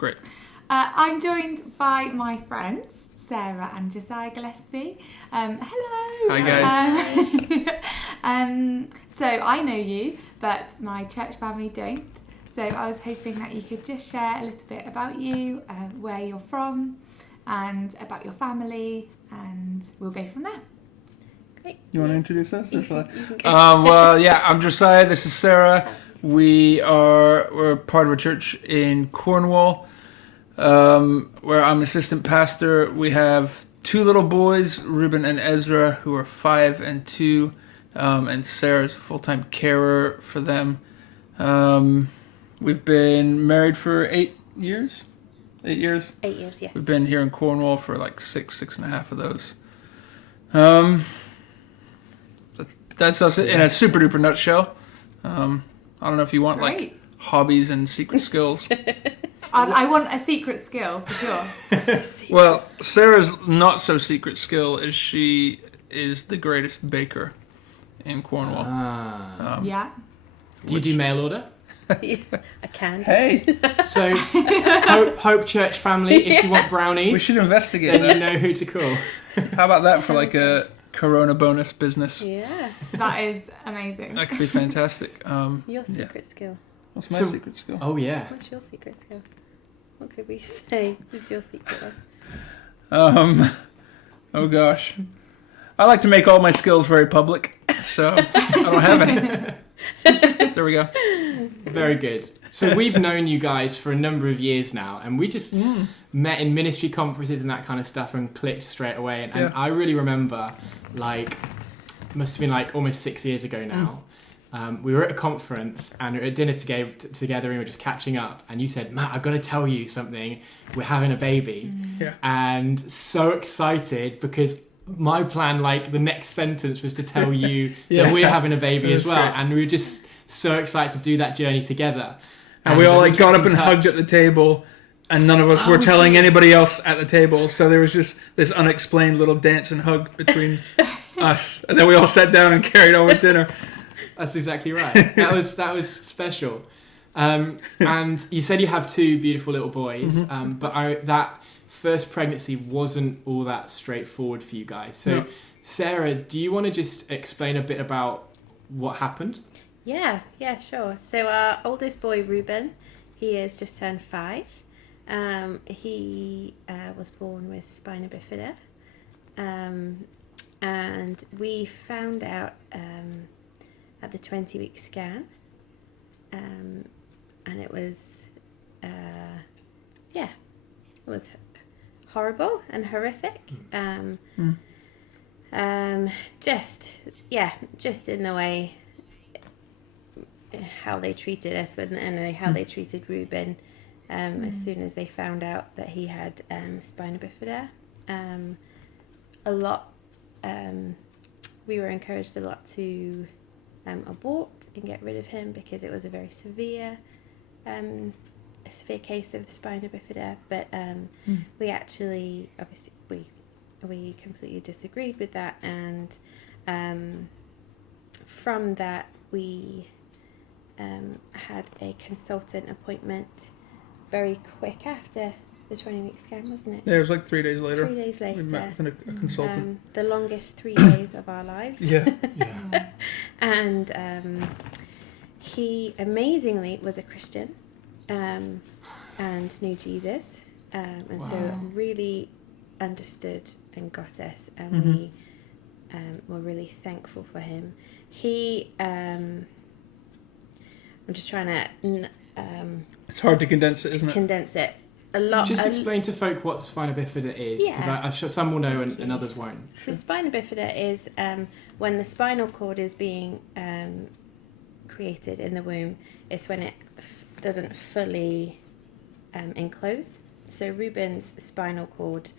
Great. I'm joined by my friends, Sarah and Josiah Gillespie. Hello. Hi, guys. So I know you, but my church family don't. So I was hoping that you could just share a little bit about you, where you're from, and about your family, and we'll go from there. Great. You want to introduce us? You I'm Josiah. This is Sarah. We're part of a church in Cornwall, where I'm assistant pastor. We have 2 little boys, Reuben and Ezra, who are 5 and 2, and Sarah's a full-time carer for them. We've been married for 8 years. 8 years? 8 years, yes. We've been here in Cornwall for like 6 and a half of those. That's us in a super duper nutshell. I don't know if you want like hobbies and secret skills. I want a secret skill for sure. Well, Sarah's not so secret skill is she is the greatest baker in Cornwall. Yeah. Do you do mail order? I can. Hey. So, Hope Church family, if you want brownies, We should investigate then that. you know who to call. How about that for like a Corona bonus business? Yeah. That is amazing. That could be fantastic. Your secret skill. What's my secret skill? Oh, yeah. What's your secret skill? What could we say is your secret one? Oh gosh. I like to make all my skills very public, so I don't have any. There we go. Very good. So we've known you guys for a number of years now, and we just met in ministry conferences and that kind of stuff and clicked straight away. And I really remember, like, must have been like almost 6 years ago now. We were at a conference and we were at dinner together and we were just catching up. And you said, Matt, I've got to tell you something. We're having a baby. Yeah. And so excited because my plan, like the next sentence was to tell you that we're having a baby as well. Great. And we were just so excited to do that journey together. And we all like got up and hugged at the table, and none of us were telling anybody else at the table. So there was just this unexplained little dance and hug between us, and then we all sat down and carried on with dinner. That's exactly right. That was special. And you said you have 2 beautiful little boys, but that first pregnancy wasn't all that straightforward for you guys. So, Sarah, do you want to just explain a bit about what happened? Yeah, sure. So our oldest boy, Reuben, he has just turned 5. He was born with spina bifida. And we found out at the 20-week scan. And it was, it was horrible and horrific. Just in the way how they treated us and how they treated Reuben as soon as they found out that he had spina bifida. We were encouraged a lot to abort and get rid of him because it was a very severe case of spina bifida, but we actually obviously we completely disagreed with that, and from that we had a consultant appointment very quick after the 20-week scan, wasn't it? Yeah, it was like 3 days later. 3 days later. We met with a consultant. The longest 3 days of our lives. Yeah. And he amazingly was a Christian and knew Jesus, and so really understood and got us, and we were really thankful for him. He I'm just trying to it's hard to condense it, isn't it? Condense it a lot. Just explain to folk what spina bifida is, because I'm sure some will know and others won't. So spina bifida is when the spinal cord is being created in the womb. It's when it doesn't fully enclose. So Reuben's spinal cord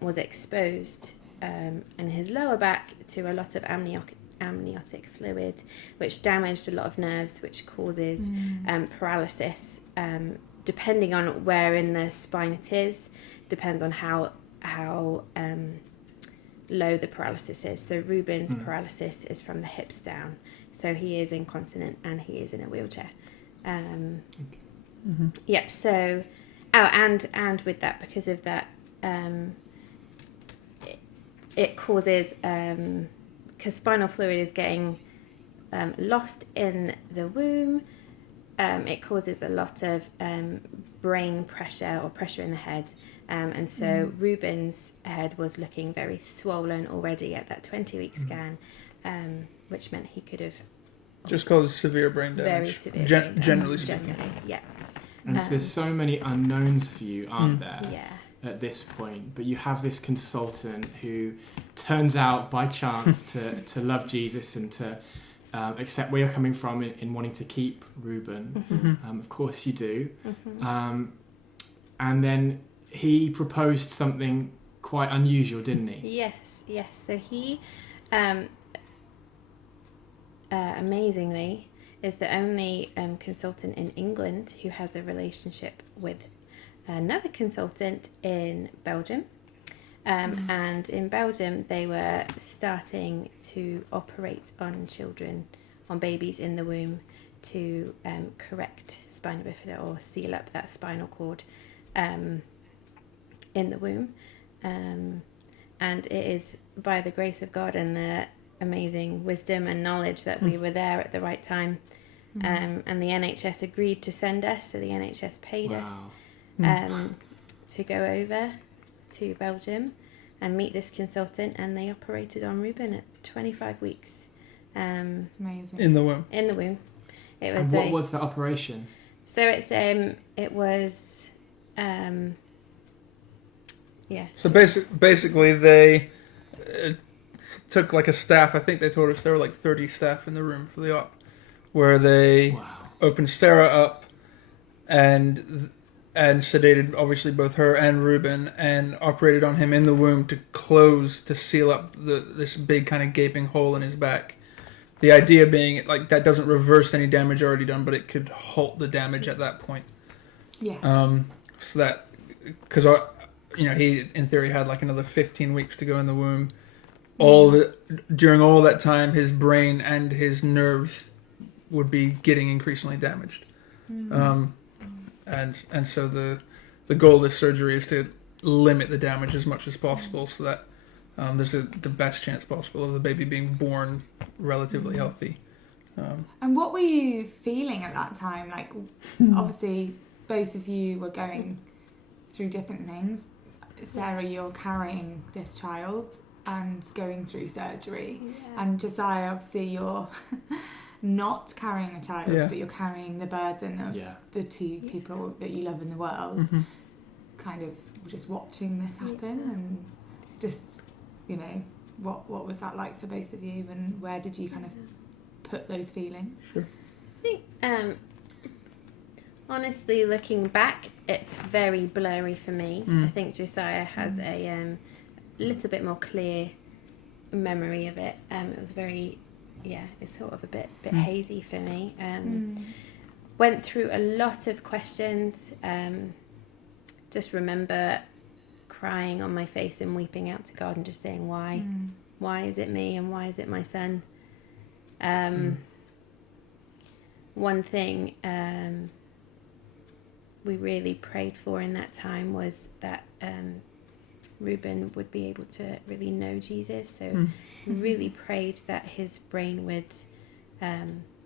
was exposed in his lower back to a lot of amniotic fluid, which damaged a lot of nerves, which causes paralysis. Depending on where in the spine it is, depends on how low the paralysis is. So Reuben's paralysis is from the hips down, so he is incontinent and he is in a wheelchair. Yep. So and with that, because of that, it causes, because spinal fluid is getting lost in the womb, it causes a lot of brain pressure or pressure in the head. And so Rubens' head was looking very swollen already at that 20-week scan, which meant he could have... Just called severe brain damage. Very severe brain damage, generally speaking. yeah. And so there's so many unknowns for you, aren't there? Yeah. At this point, but you have this consultant who turns out by chance to love Jesus and to accept where you're coming from in wanting to keep Reuben. Of course you do. And then he proposed something quite unusual, didn't he? Yes. So he, amazingly, is the only consultant in England who has a relationship with another consultant in Belgium. And in Belgium, they were starting to operate on children, on babies in the womb, to correct spina bifida or seal up that spinal cord in the womb. And it is by the grace of God and the amazing wisdom and knowledge that we were there at the right time. And the NHS agreed to send us, so the NHS paid us to go over to Belgium and meet this consultant, and they operated on Reuben at 25 weeks. It's amazing. In the womb. In the womb. It was. And what was the operation? So it was yeah. So basically they took like a staff. I think they told us there were like 30 staff in the room for the op, where they opened Sarah up and sedated obviously both her and Reuben, and operated on him in the womb to seal up this big kind of gaping hole in his back. The idea being like that doesn't reverse any damage already done, but it could halt the damage at that point. Yeah. So that, because he in theory had like another 15 weeks to go in the womb. During all that time, his brain and his nerves would be getting increasingly damaged. And so the goal of this surgery is to limit the damage as much as possible, so that there's the best chance possible of the baby being born relatively healthy. And what were you feeling at that time? Like, obviously, both of you were going through different things. Sarah, you're carrying this child and going through surgery. Yeah. And Josiah, obviously, you're not carrying a child, but you're carrying the burden of the two people that you love in the world. Kind of just watching this happen, and just, what was that like for both of you, and where did you kind of put those feelings? Sure. I think, honestly, looking back, it's very blurry for me. I think Josiah has a little bit more clear memory of it. It was very, it's sort of a bit hazy for me. Went through a lot of questions. Just remember crying on my face and weeping out to God and just saying, why? Why is it me, and why is it my son? One thing we really prayed for in that time was that Reuben would be able to really know Jesus. So we really prayed that his brain would,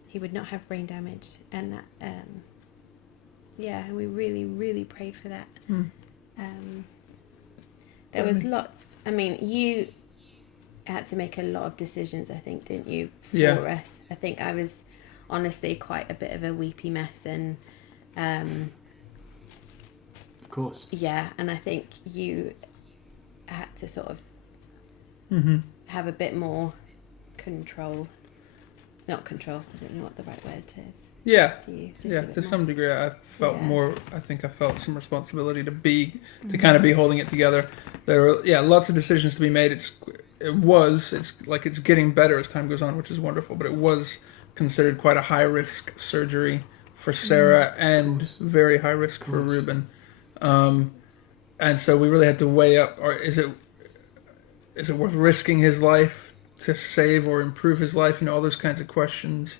he would not have brain damage, and that, and we really, really prayed for that. There was lots. I mean, you had to make a lot of decisions, I think, didn't you, for us? I think I was honestly quite a bit of a weepy mess, and of course. Yeah, and I think you had to sort of have a bit more control. Not control, I don't know what the right word is. Yeah, to to some degree I felt more, I think I felt some responsibility to kind of be holding it together. There were, lots of decisions to be made. It's getting better as time goes on, which is wonderful, but it was considered quite a high-risk surgery for Sarah and very high risk for Reuben. And so we really had to weigh up, or is it worth risking his life to save or improve his life? All those kinds of questions.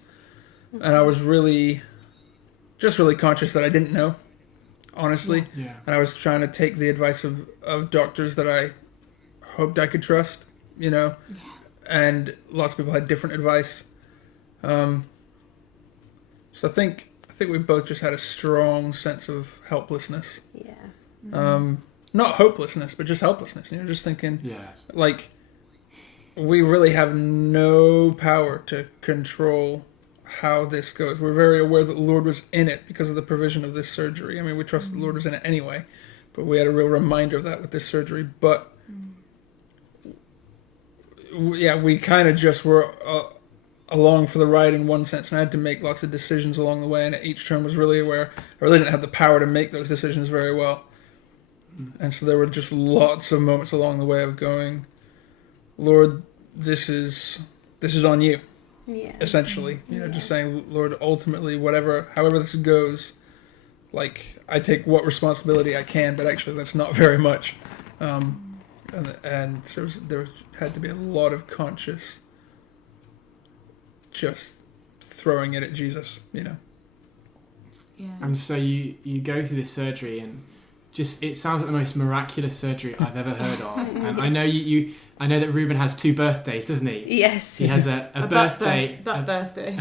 And I was really conscious that I didn't know. honestly. Yeah. And I was trying to take the advice of doctors that I hoped I could trust, and lots of people had different advice. So I think we both just had a strong sense of helplessness. Yeah. Not hopelessness, but just helplessness. Just thinking, Yes. like, we really have no power to control how this goes. We're very aware that the Lord was in it because of the provision of this surgery. I mean, we trust the Lord was in it anyway, but we had a real reminder of that with this surgery. But we kind of just were along for the ride in one sense, and I had to make lots of decisions along the way, and each term was really aware I really didn't have the power to make those decisions very well. And so there were just lots of moments along the way of going, Lord, this is on you. Yeah. Essentially, just saying, Lord, ultimately, however this goes, like, I take what responsibility I can, but actually that's not very much. And so there had to be a lot of conscious just throwing it at Jesus, Yeah. And so you go through this surgery, and just it sounds like the most miraculous surgery I've ever heard of. And I know I know that Reuben has 2 birthdays, doesn't he? Yes. He has a birthday. birthday.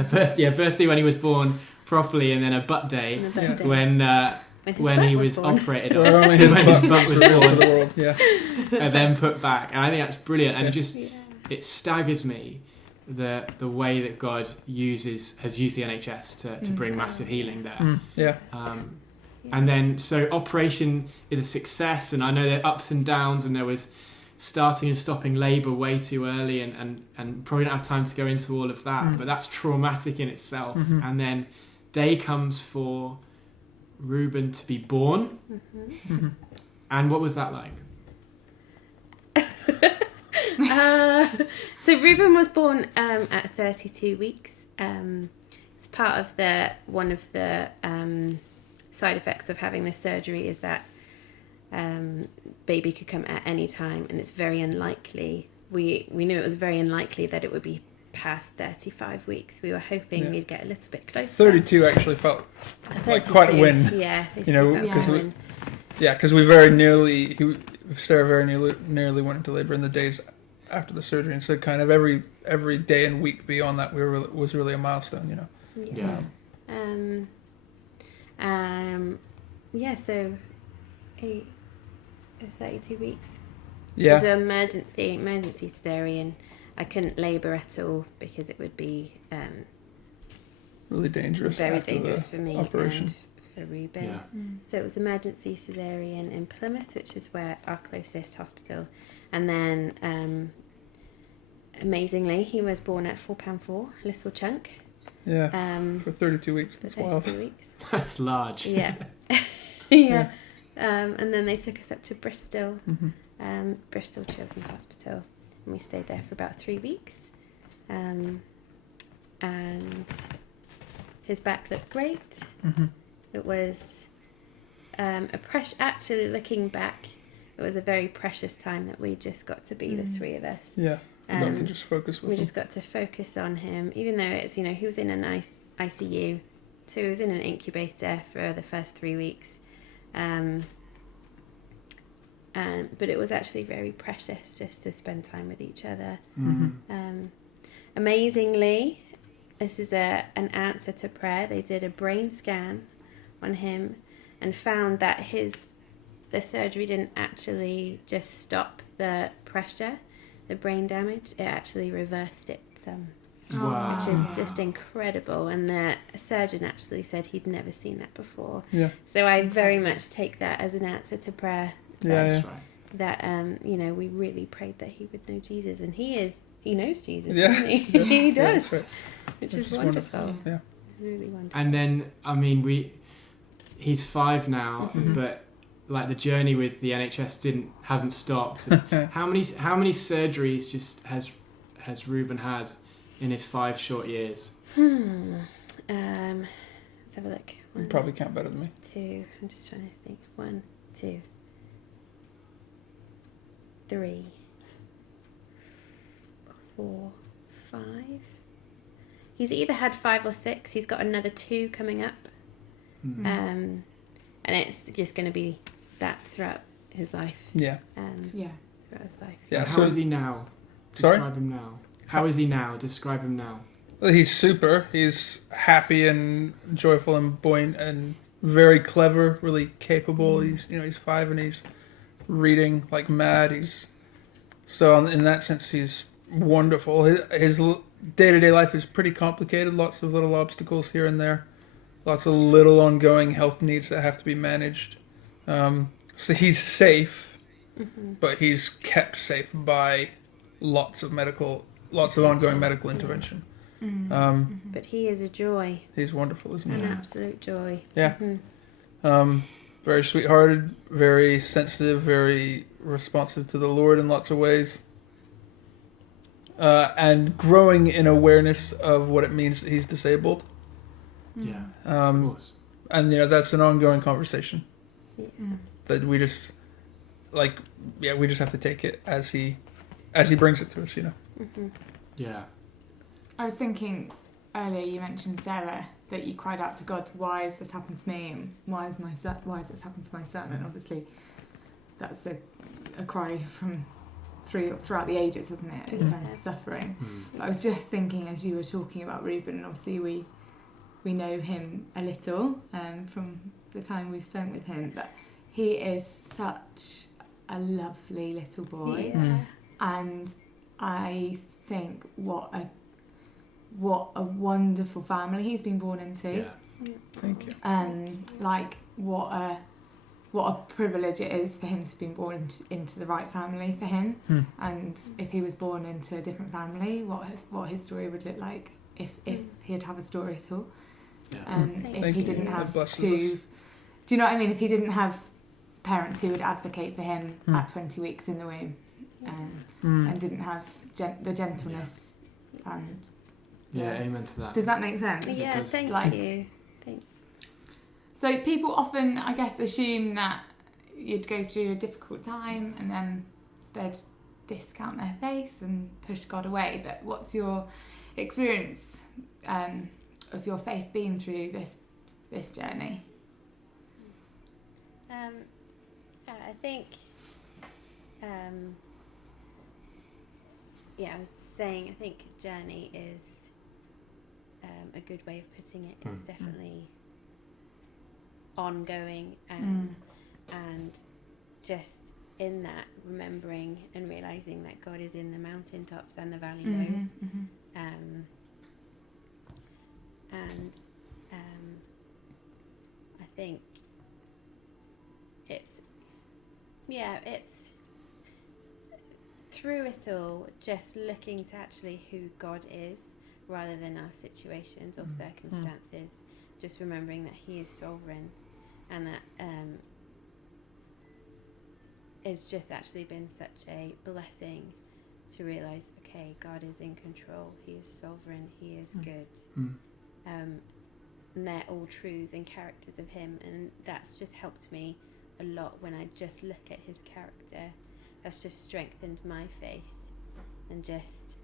A birthday when he was born properly, and then a butt day And a butt day. when he was born. operated where on. only his When butt his butt was was revealed to born. the world. Yeah. And then put back. And I think that's brilliant. And Yeah. it staggers me the way that God has used the NHS to bring massive healing there. Yeah. And then, so operation is a success, and I know there are ups and downs, and there was starting and stopping labour way too early, and probably don't have time to go into all of that, but that's traumatic in itself. And then day comes for Reuben to be born. And what was that like? So Reuben was born at 32 weeks. It's part of one of the side effects of having this surgery is that baby could come at any time, and it's very unlikely. We knew it was very unlikely that it would be past 35 weeks. We were hoping we'd get a little bit closer. 32 actually felt like quite a win. Yeah, because we very nearly, Sarah very nearly went into labour in the days after the surgery, and so kind of every day and week beyond that was really a milestone, Yeah. So 32 weeks. Yeah. It was an emergency cesarean. I couldn't labour at all because it would be really dangerous. very after dangerous the for me operation. and for Reuben. Yeah. So it was emergency cesarean in Plymouth, which is where our closest hospital. And then, amazingly, he was born at £4.4, a little chunk. Yeah. For 32 weeks. For That's wild. 32 weeks. That's large. Yeah. Yeah. And then they took us up to Bristol, Bristol Children's Hospital, and we stayed there for about 3 weeks. And his back looked great. It was actually looking back, it was a very precious time that we just got to be the 3 of us. Yeah. Not to just focus with We him. just got to focus on him, even though it's, he was in a nice ICU, so he was in an incubator for the first 3 weeks. But it was actually very precious just to spend time with each other. Amazingly, this is an answer to prayer. They did a brain scan on him and found that the surgery didn't actually just stop the pressure, the brain damage. It actually reversed it some. Wow. Which is just incredible, and the surgeon actually said he'd never seen that before. Yeah. So I very much take that as an answer to prayer. Yeah. That's right. That we really prayed that he would know Jesus, and he knows Jesus. Yeah. Doesn't he? Yeah. He does, Yeah, that's right. which Which is is wonderful. Yeah. Really wonderful. And then, I mean, he's 5 now, but like the journey with the NHS hasn't stopped. How many surgeries just has Reuben had in his 5 short years? Let's have a look. You 1, probably count better than me. 2. I'm just trying to think. 1, 2, 3, 4, 5. He's either had 5 or 6. He's got another 2 coming up. and it's just going to be that throughout his life. Yeah. Yeah. Throughout his life. Yeah. And how is he now? Sorry? Describe him now. How is he now? Describe him now. Well, he's super. He's happy and joyful and buoyant and very clever, really capable. He's 5 and he's reading like mad. In that sense, he's wonderful. His day-to-day life is pretty complicated. Lots of little obstacles here and there. Lots of little ongoing health needs that have to be managed. So he's safe, but he's kept safe by lots of ongoing medical intervention. But he is a joy. He's wonderful, isn't he? An absolute joy. Yeah. Very sweet-hearted, very sensitive, very responsive to the Lord in lots of ways. And growing in awareness of what it means that he's disabled. Yeah, of course. And that's an ongoing conversation. Yeah. That we just we just have to take it as he brings it to us, Yeah. I was thinking earlier, you mentioned, Sarah, that you cried out to God, why has this happened to me, and why has this happened to my son? And obviously that's a cry from throughout the ages, hasn't it, in terms of suffering. But I was just thinking, as you were talking about Reuben, and obviously we know him a little from the time we've spent with him, but he is such a lovely little boy. And I think what a wonderful family he's been born into. Yeah. Thank you. What a privilege it is for him to have been born into the right family for him. And if he was born into a different family, what his story would look like if he'd have a story at all. Yeah. If he didn't have do you know what I mean? If he didn't have parents who would advocate for him at 20 weeks in the womb, and didn't have the gentleness and amen to that. does that make sense? Yeah, thank you. So people often, I guess, assume that you'd go through a difficult time and then they'd discount their faith and push God away. But what's your experience of your faith been through this journey? I think, I was saying, I think journey is a good way of putting it. It's definitely ongoing, and just in that, remembering and realising that God is in the mountaintops and the valley lows. I think it's through it all, just looking to actually who God is rather than our situations or circumstances, just remembering that he is sovereign, and that it's just actually been such a blessing to realise, okay, God is in control, he is sovereign, he is good. And they're all truths and characters of him, and that's just helped me a lot when I just look at his character. That's just strengthened my faith, and just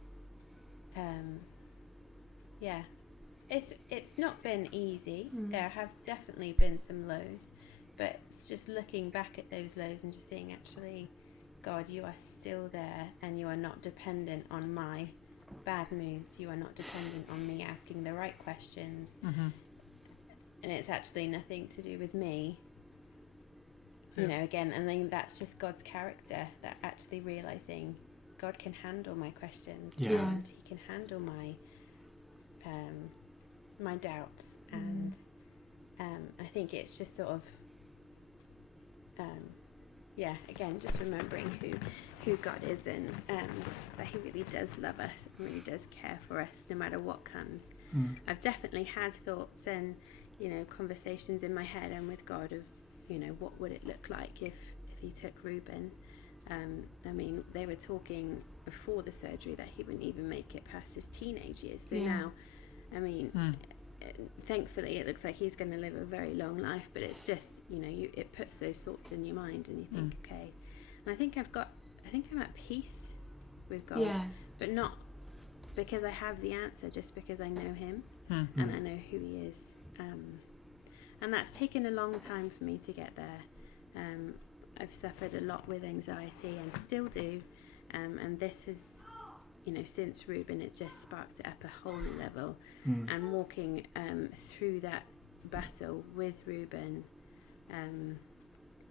it's not been easy. There have definitely been some lows, but it's just looking back at those lows and just seeing, actually, God, you are still there, and you are not dependent on my bad moods. You are not dependent on me asking the right questions, and it's actually nothing to do with me. Again, and then that's just God's character, that actually realising God can handle my questions, and he can handle my my doubts, and I think it's just sort of again, just remembering who God is, and that he really does love us and really does care for us no matter what comes. I've definitely had thoughts and conversations in my head and with God of what would it look like if he took Reuben. I mean, they were talking before the surgery that he wouldn't even make it past his teenage years. So now, I mean, thankfully it looks like he's going to live a very long life, but it's just, it puts those thoughts in your mind, and you think, okay. And I think I'm at peace with God, but not because I have the answer, just because I know him and I know who he is. And that's taken a long time for me to get there. I've suffered a lot with anxiety and still do. And this has, since Reuben, it just sparked it up a whole new level. And walking through that battle with Reuben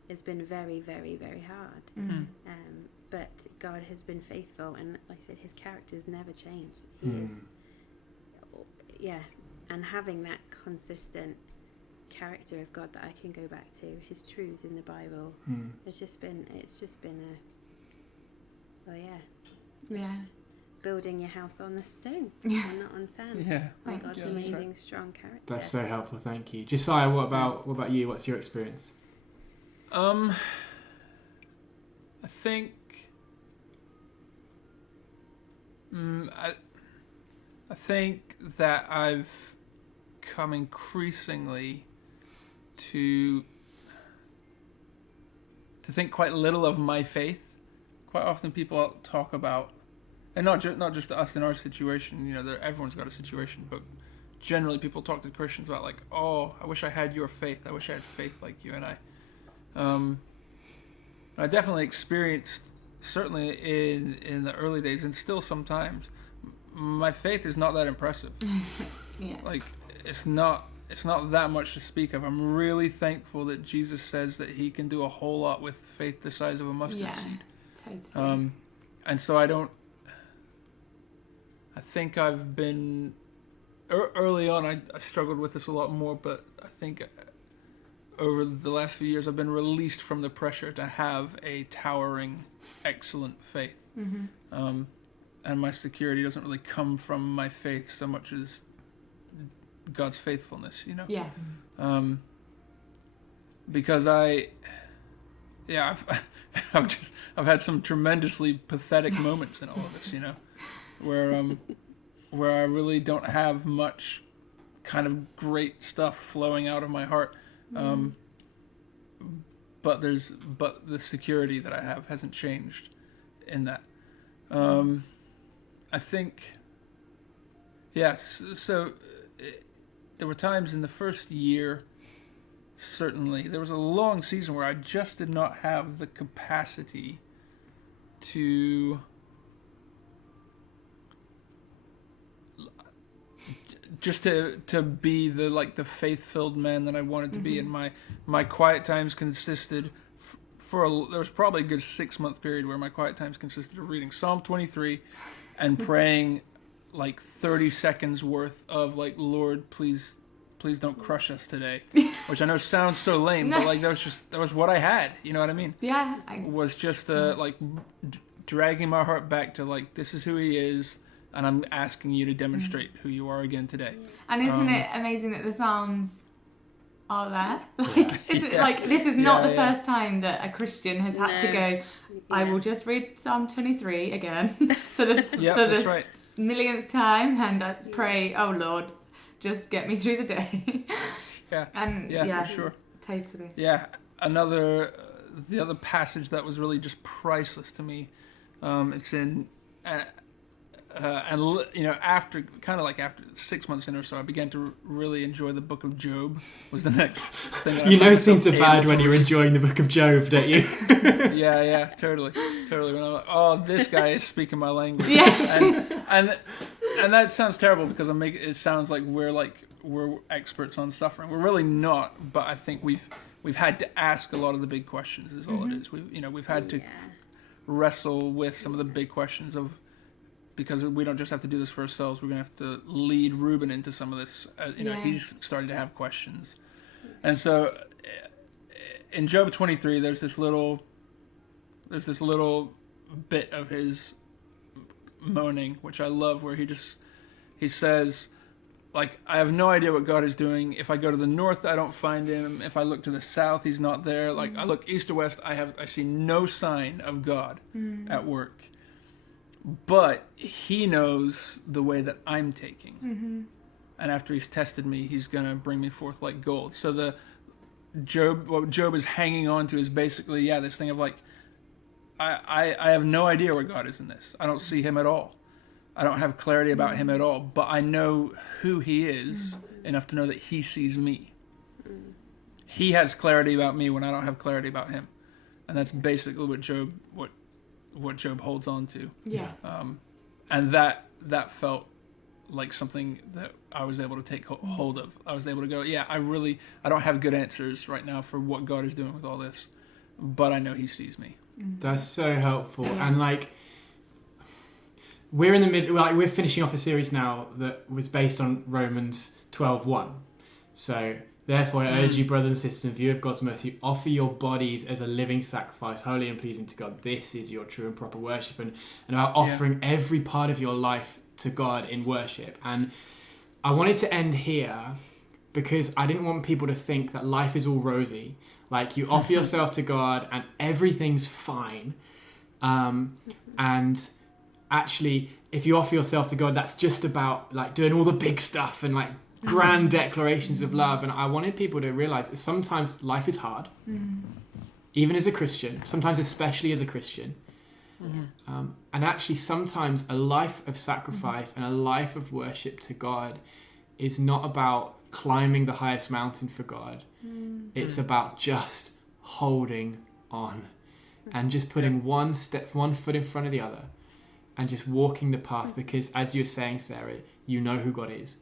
has been very, very, very hard. But God has been faithful, and like I said, his character's never changed. He is, and having that consistent character of God that I can go back to, his truths in the Bible, it's just been building your house on the stone and not on sand. God's amazing, strong character. That's so helpful. Thank you, Josiah. What about you? What's your experience? I think I think that I've come increasingly to think quite little of my faith. Quite often people talk about, and not just us in our situation, everyone's got a situation, but generally people talk to Christians about like, oh, I wish I had your faith. I wish I had faith like you and I. I definitely experienced, certainly in the early days, and still sometimes, my faith is not that impressive. Like, it's not that much to speak of. I'm really thankful that Jesus says that he can do a whole lot with faith the size of a mustard seed. Totally. And so I think I've been, early on I struggled with this a lot more, but I think over the last few years I've been released from the pressure to have a towering, excellent faith. And my security doesn't really come from my faith so much as God's faithfulness, because I've had some tremendously pathetic moments in all of this, where I really don't have much kind of great stuff flowing out of my heart, but the security that I have hasn't changed in that. I think, yes. So there were times in the first year, certainly, there was a long season where I just did not have the capacity to be the faith-filled man that I wanted to be. And my quiet times consisted, there was probably a good 6-month period where my quiet times consisted of reading Psalm 23 and praying like 30 seconds worth of like, Lord, please don't crush us today, which I know sounds so lame, but like that was what I had. You know what I mean? Yeah. Was just like dragging my heart back to like, this is who he is, and I'm asking you to demonstrate who you are again today. And isn't it amazing that the Psalms are there? Like, this is not the first time that a Christian has had to go, I will just read Psalm 23 again for the millionth time, and I pray, oh Lord, just get me through the day. For sure. Totally. Yeah. The other passage that was really just priceless to me, it's in, after 6 months in or so, I began to really enjoy the book of Job. Was the next thing. Things are bad when you're enjoying the book of Job, don't you? Yeah, totally. When I'm like, oh, this guy is speaking my language. And that sounds terrible because it sounds like we're experts on suffering. We're really not, but I think we've had to ask a lot of the big questions. Is all it is. We've had to wrestle with some of the big questions because we don't just have to do this for ourselves. We're going to have to lead Reuben into some of this. He's starting to have questions. And so in Job 23, there's this little bit of his moaning, which I love, where he says, like, I have no idea what God is doing. If I go to the north, I don't find him. If I look to the south, he's not there. Like, I look east or west, I see no sign of God at work. But he knows the way that I'm taking. And after he's tested me, he's going to bring me forth like gold. So what Job is hanging on to is basically, this thing of like, I have no idea where God is in this. I don't see him at all. I don't have clarity about him at all. But I know who he is enough to know that he sees me. he has clarity about me when I don't have clarity about him, and that's basically what Job holds on to. Yeah. And that felt like something that I was able to take hold of. I was able to go, yeah, I don't have good answers right now for what God is doing with all this, but I know he sees me. That's so helpful. Yeah. And like, we're in the we're finishing off a series now that was based on Romans 12:1. So therefore I urge you, brothers and sisters, in view of God's mercy, offer your bodies as a living sacrifice, holy and pleasing to God. This is your true and proper worship. And about offering every part of your life to God in worship. And I wanted to end here because I didn't want people to think that life is all rosy. Like, you offer yourself to God and everything's fine. And actually, if you offer yourself to God, that's just about like doing all the big stuff and like grand declarations of love. And I wanted people to realize that sometimes life is hard, even as a Christian, sometimes especially as a Christian. And actually sometimes a life of sacrifice and a life of worship to God is not about climbing the highest mountain for God. It's about just holding on and just putting one foot in front of the other and just walking the path, because as you're saying, Sarah, you know who God is.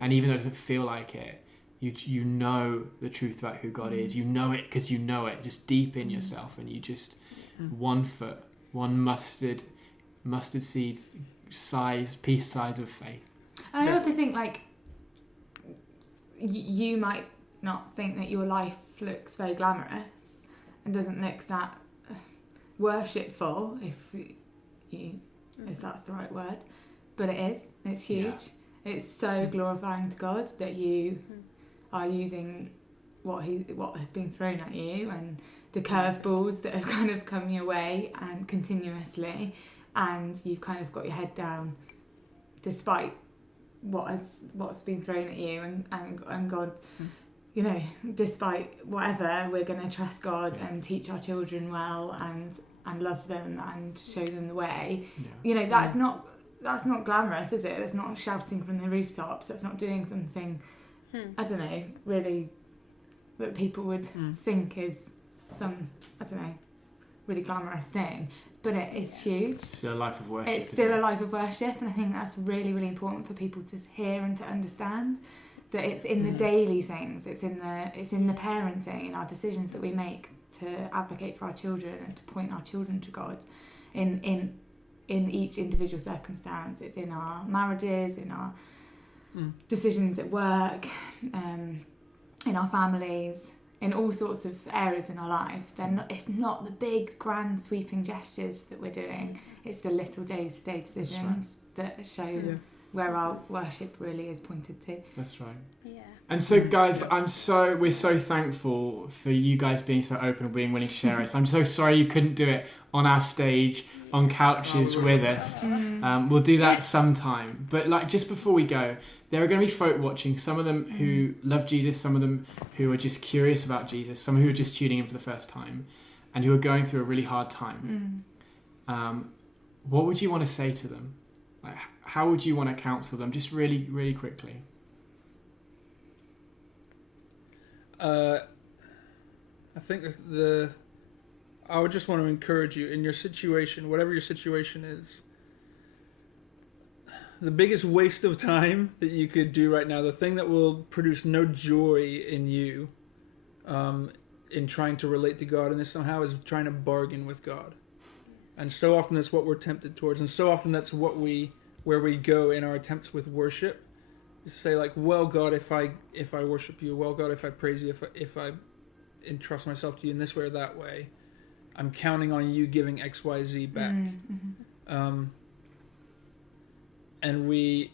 And even though it doesn't feel like it, you know the truth about who God is. You know it because you know it just deep in yourself, and you just one foot, one mustard seed piece size of faith. I also think, like, you might not think that your life looks very glamorous and doesn't look that worshipful, if that's the right word, but it is. It's huge. It's so glorifying to God that you are using what has been thrown at you and the curveballs that have kind of come your way and continuously, and you've kind of got your head down despite what's been thrown at you, and God, you know, despite whatever, we're going to trust God and teach our children well and love them and show them the way. You know, that's not glamorous, is it? That's not shouting from the rooftops. That's not doing something, I don't know, really, that people would think is some, I don't know, really glamorous thing. But it is huge. It's still a life of worship. It's still a life of worship, and I think that's really, really important for people to hear and to understand. That it's in the daily things, it's in the parenting, in our decisions that we make to advocate for our children and to point our children to God, in each individual circumstance. It's in our marriages, in our decisions at work, in our families, in all sorts of areas in our life. It's not the big, grand, sweeping gestures that we're doing. It's the little day-to-day decisions that show where our worship really is pointed to. That's right. Yeah. And so, guys, we're so thankful for you guys being so open and being willing to share it. I'm so sorry you couldn't do it on our stage, on couches with us. We'll do that sometime. But like, just before we go, there are going to be folk watching, some of them who love Jesus, some of them who are just curious about Jesus, some who are just tuning in for the first time, and who are going through a really hard time. What would you want to say to them? Like, how would you want to counsel them? Just really, really quickly. I think I would just want to encourage you in your situation, whatever your situation is. The biggest waste of time that you could do right now, the thing that will produce no joy in you, in trying to relate to God in this somehow, is trying to bargain with God. And so often that's what we're tempted towards, and so often that's where we go in our attempts with worship. Is to say, like, well, God, if I worship you, well, God, if I praise you, if I entrust myself to you in this way or that way, I'm counting on you giving X, Y, Z back. And we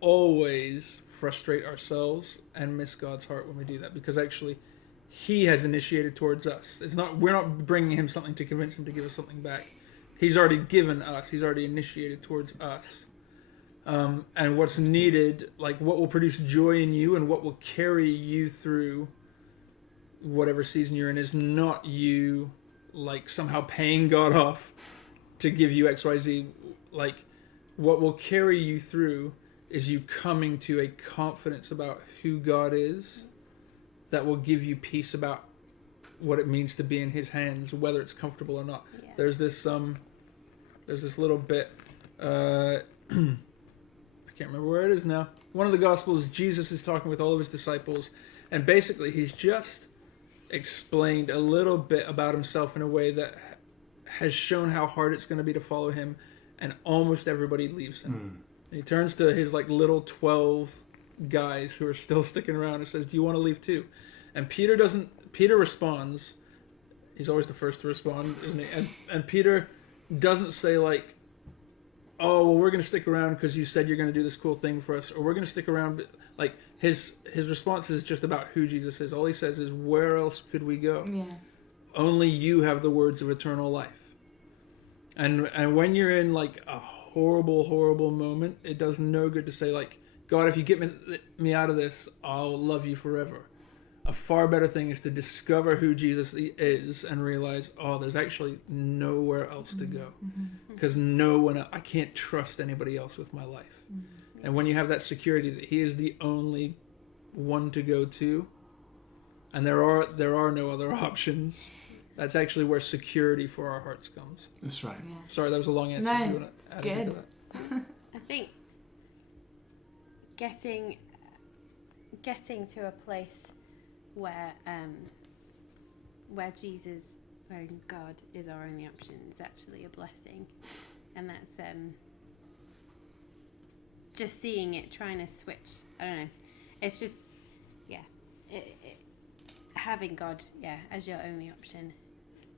always frustrate ourselves and miss God's heart when we do that, because actually He has initiated towards us. We're not bringing Him something to convince Him to give us something back. He's already given us. He's already initiated towards us. And what's needed, like what will produce joy in you and what will carry you through whatever season you're in, is not you like somehow paying God off to give you X, Y, Z. Like, what will carry you through is you coming to a confidence about who God is that will give you peace about what it means to be in his hands, whether it's comfortable or not. Yeah. There's this little bit, I can't remember where it is now. One of the Gospels, Jesus is talking with all of his disciples, and basically he's just explained a little bit about himself in a way that has shown how hard it's going to be to follow him, and almost everybody leaves him. And he turns to his little 12 guys who are still sticking around and says, "Do you want to leave too?" And Peter responds. He's always the first to respond, isn't he? And Peter doesn't say "Oh, well, we're going to stick around because you said you're going to do this cool thing for us," or "We're going to stick around." His response is just about who Jesus is. All he says is, "Where else could we go? Yeah. Only you have the words of eternal life." And when you're in a horrible moment, it does no good to say "God, if you get me out of this, I'll love you forever." A far better thing is to discover who Jesus is and realize, there's actually nowhere else to go. Because I can't trust anybody else with my life. And when you have that security that he is the only one to go to, and there are no other options, that's actually where security for our hearts comes. That's right. Yeah. Sorry, that was a long answer. No, Do you wanna it's add anything good. to that? I think getting to a place where Jesus, where God is our only option, is actually a blessing, and that's just seeing it, trying to switch. I don't know. It's just having God as your only option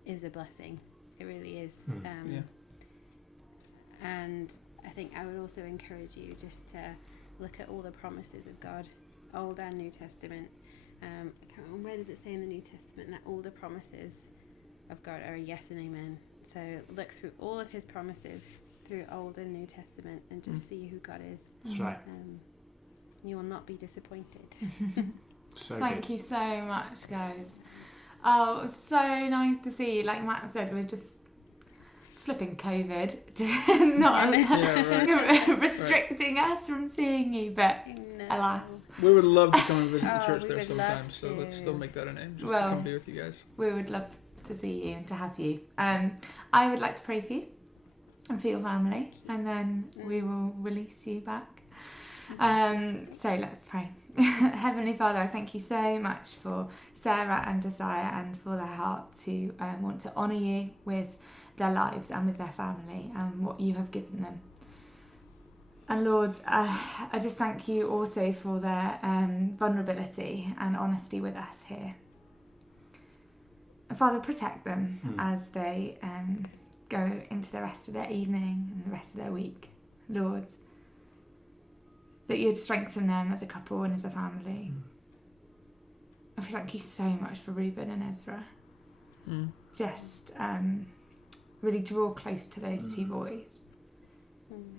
is a blessing. It really is. And I think I would also encourage you just to look at all the promises of God, Old and New Testament. I can't remember, where does it say in the New Testament that all the promises of God are a yes and amen? So look through all of his promises through Old and New Testament and just see who God is. That's right. You will not be disappointed. So Thank you so much, guys. Oh, it was so nice to see you. Like Matt said, we're just flipping COVID, not restricting us from seeing you, but alas. We would love to come and visit the Oh, church we there would sometime, love so to. let's still make that a name, just Well, to come be with you guys. We would love to see you and to have you. I would like to pray for you and for your family, and then we will release you back. So let's pray. Heavenly Father, I thank you so much for Sarah and Josiah and for their heart to want to honour you with their lives and with their family and what you have given them. And Lord, I just thank you also for their vulnerability and honesty with us here. And Father, protect them as they go into the rest of their evening and the rest of their week. Lord, that you'd strengthen them as a couple and as a family. I thank you so much for Reuben and Ezra. Just really draw close to those two boys.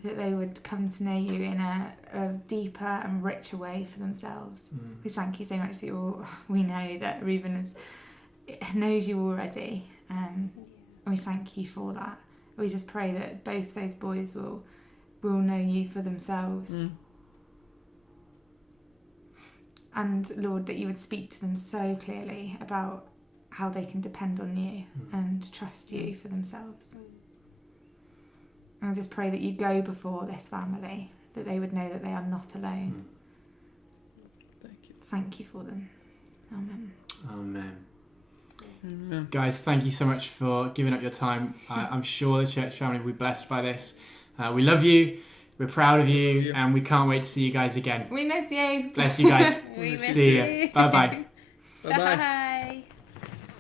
That they would come to know you in a deeper and richer way for themselves. We thank you so much that we know that Reuben knows you already. And we thank you for that. We just pray that both those boys will know you for themselves. And Lord, that you would speak to them so clearly about how they can depend on you and trust you for themselves. And I just pray that you go before this family, that they would know that they are not alone. Thank you. Thank you for them. Amen. Amen. Guys, thank you so much for giving up your time. I'm sure the church family will be blessed by this. We love you. We're proud of you, and we can't wait to see you guys again. We miss you. Bless you guys. We miss See you. you. Bye-bye. Bye-bye.